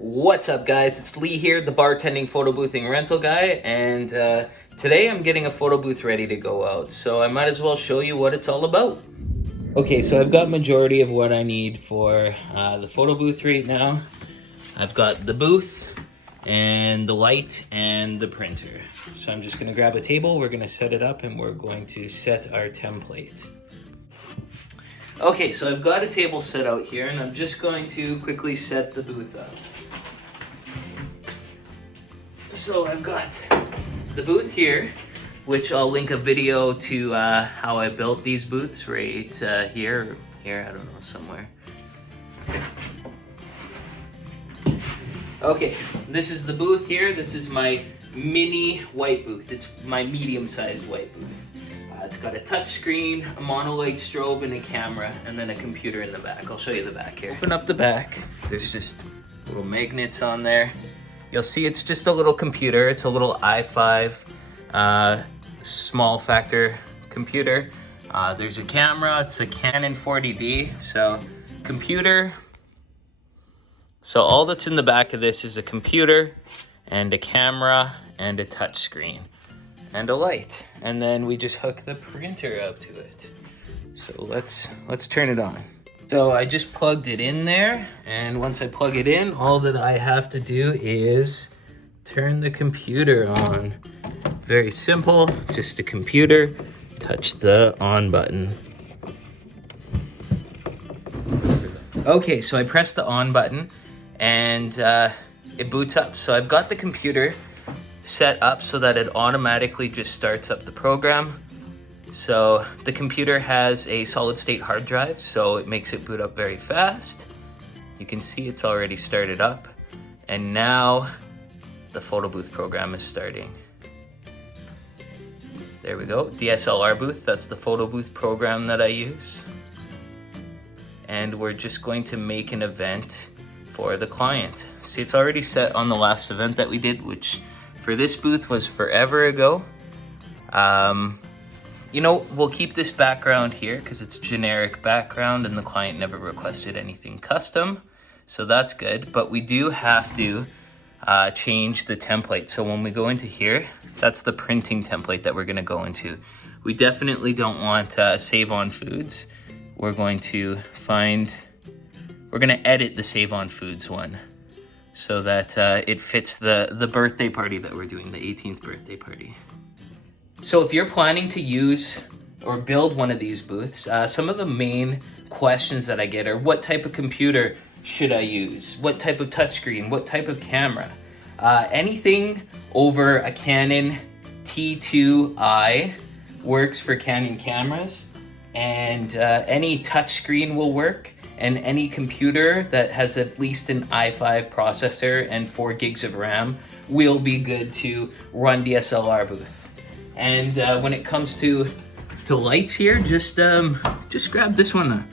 What's up, guys? It's Lee here, the bartending photo boothing rental guy, and today I'm getting a photo booth ready to go out, so I might as well show you what it's all about. Okay, so I've got majority of what I need for the photo booth right now. I've got the booth and the light and the printer. So I'm just gonna grab a table, we're gonna set it up, and we're going to set our template. Okay, so I've got a table set out here, and I'm just going to quickly set the booth up. So I've got the booth here, which I'll link a video to how I built these booths right here, I don't know, somewhere. Okay, this is the booth here. This is my mini white booth. It's my medium-sized white booth. It's got a touch screen, a monolight strobe, and a camera, and then a computer in the back. I'll show you the back here. Open up the back. There's just little magnets on there. You'll see it's just a little computer. It's a little i5 small factor computer. There's a camera. It's a Canon 40D. So computer. So all that's in the back of this is a computer and a camera and a touch screen and a light. And then we just hook the printer up to it. So let's turn it on. So I just plugged it in there, and once I plug it in, all that I have to do is turn the computer on. Very simple, just a computer, touch the on button. Okay, so I press the on button and it boots up. So I've got the computer set up so that it automatically just starts up the program. So the computer has a solid state hard drive, so it makes it boot up very fast. You can see it's already started up. And now the photo booth program is starting. There we go, DSLR Booth, that's the photo booth program that I use. And we're just going to make an event for the client. See, it's already set on the last event that we did, which for this booth was forever ago. You know, we'll keep this background here because it's generic background and the client never requested anything custom. So that's good, but we do have to change the template. So when we go into here, that's the printing template that we're gonna go into. We definitely don't want save on foods. We're going to edit the save on foods one so that it fits the birthday party that we're doing, the 18th birthday party. So if you're planning to use or build one of these booths, some of the main questions that I get are, what type of computer should I use? What type of touchscreen? What type of camera? Anything over a Canon T2i works for Canon cameras, and any touchscreen will work, and any computer that has at least an i5 processor and 4 gigs of RAM will be good to run DSLR Booth. And when it comes to lights here, just grab this one,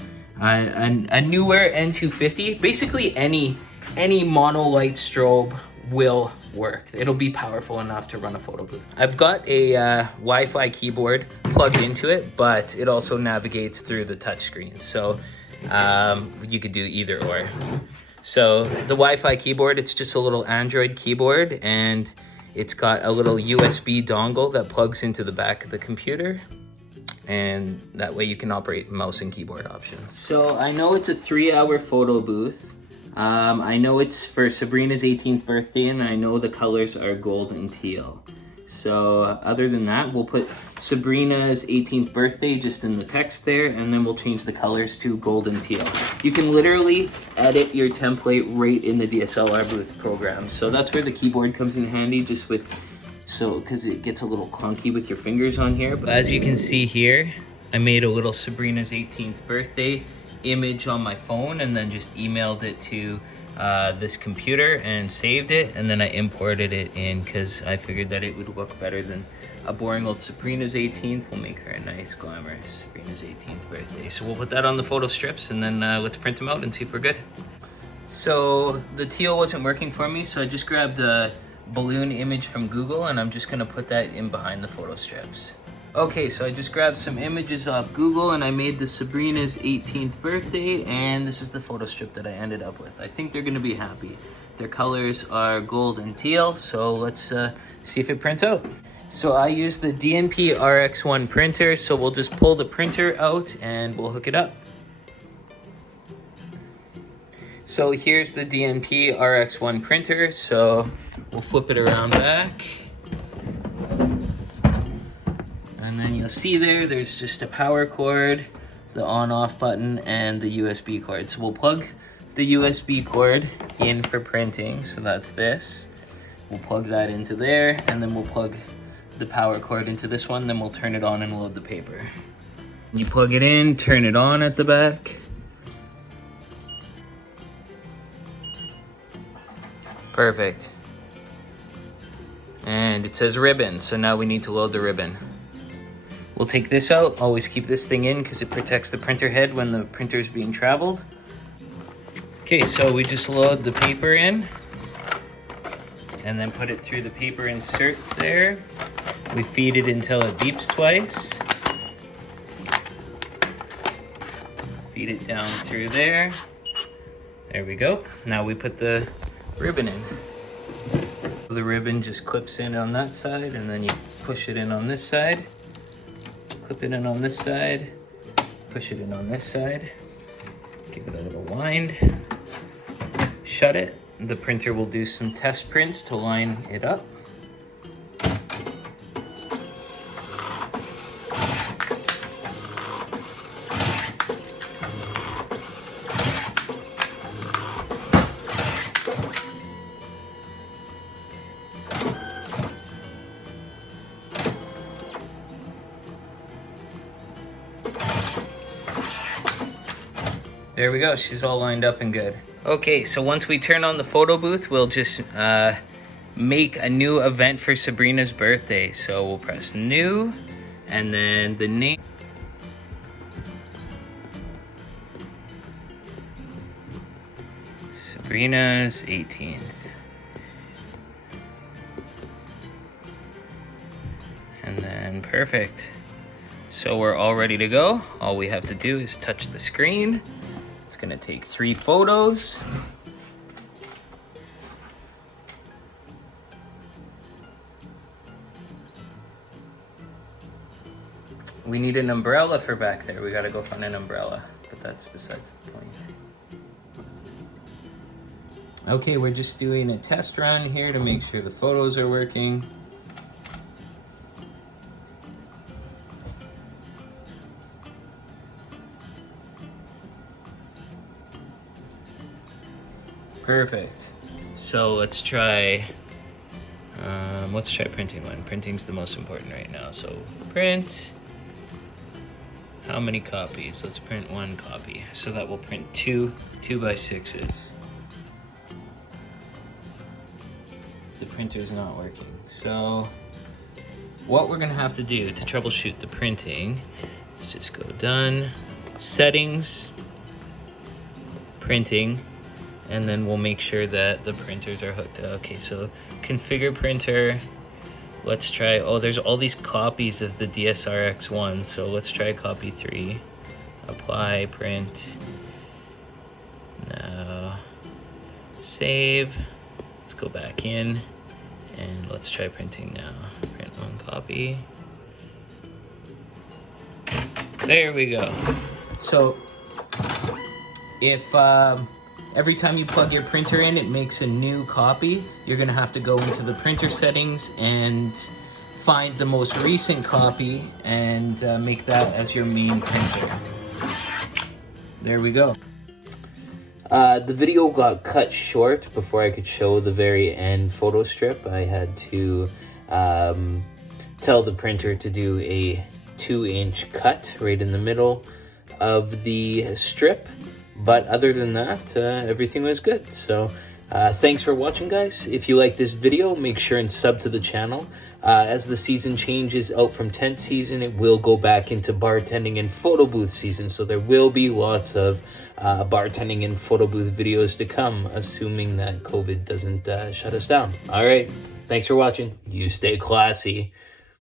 a newer N250. Basically any mono light strobe will work. It'll be powerful enough to run a photo booth. I've got a Wi-Fi keyboard plugged into it, but it also navigates through the touchscreen. So you could do either or. So the Wi-Fi keyboard, it's just a little Android keyboard, and it's got a little USB dongle that plugs into the back of the computer, and that way you can operate mouse and keyboard options. So I know it's a 3-hour photo booth. I know it's for Sabrina's 18th birthday, and I know the colors are gold and teal. So other than that, we'll put Sabrina's 18th birthday just in the text there, and then we'll change the colors to gold and teal. You can literally edit your template right in the DSLR Booth program. So that's where the keyboard comes in handy, just with, because it gets a little clunky with your fingers on here. But as you can see here, I made a little Sabrina's 18th birthday image on my phone and then just emailed it to this computer and saved it, and then I imported it in because I figured that it would look better than a boring old Sabrina's 18th. We'll make her a nice glamorous Sabrina's 18th birthday. So we'll put that on the photo strips, and then let's print them out and see if we're good. So the teal wasn't working for me, so I just grabbed a balloon image from Google, and I'm just gonna put that in behind the photo strips. Okay, so I just grabbed some images off Google and I made the Sabrina's 18th birthday, and this is the photo strip that I ended up with. I think they're gonna be happy. Their colors are gold and teal, so let's see if it prints out. So I use the DNP Rx1 printer, so we'll just pull the printer out and we'll hook it up. So here's the DNP Rx1 printer, so we'll flip it around back. And then you'll see there's just a power cord, the on-off button, and the USB cord. So we'll plug the USB cord in for printing, so that's this. We'll plug that into there, and then we'll plug the power cord into this one, then we'll turn it on and load the paper. You plug it in, turn it on at the back. Perfect. And it says ribbon, so now we need to load the ribbon. We'll take this out, always keep this thing in because it protects the printer head when the printer is being traveled. Okay, so we just load the paper in and then put it through the paper insert there. We feed it until it beeps twice. Feed it down through there. There we go. Now we put the ribbon in. The ribbon just clips in on that side, and then you push it in on this side. Clip it in on this side. Push it in on this side. Give it a little wind. Shut it. The printer will do some test prints to line it up. There we go, she's all lined up and good. Okay, so once we turn on the photo booth, we'll just make a new event for Sabrina's birthday. So we'll press new, and then the name. Sabrina's 18th. And then perfect. So we're all ready to go. All we have to do is touch the screen. It's gonna take 3 photos. We need an umbrella for back there. We gotta go find an umbrella, but that's besides the point. Okay, we're just doing a test run here to make sure the photos are working. Perfect. So let's try printing one. Printing's the most important right now. So print. How many copies? Let's print 1 copy. So that will print 2 2x6s. The printer's not working. So what we're gonna have to do to troubleshoot the printing, let's just go done, settings, printing, and then we'll make sure that the printers are hooked. Okay, so configure printer. Let's try, oh, there's all these copies of the DSLR Booth, so let's try copy 3. Apply, print. Now, save. Let's go back in, and let's try printing now. Print 1 copy. There we go. So, if, every time you plug your printer in, it makes a new copy. You're gonna have to go into the printer settings and find the most recent copy and make that as your main printer. There we go. The video got cut short before I could show the very end photo strip. I had to tell the printer to do a 2-inch cut right in the middle of the strip. But other than that, everything was good. So thanks for watching, guys. If you like this video, make sure and sub to the channel. As the season changes out from tent season, it will go back into bartending and photo booth season. So there will be lots of bartending and photo booth videos to come, assuming that COVID doesn't shut us down. All right. Thanks for watching. You stay classy.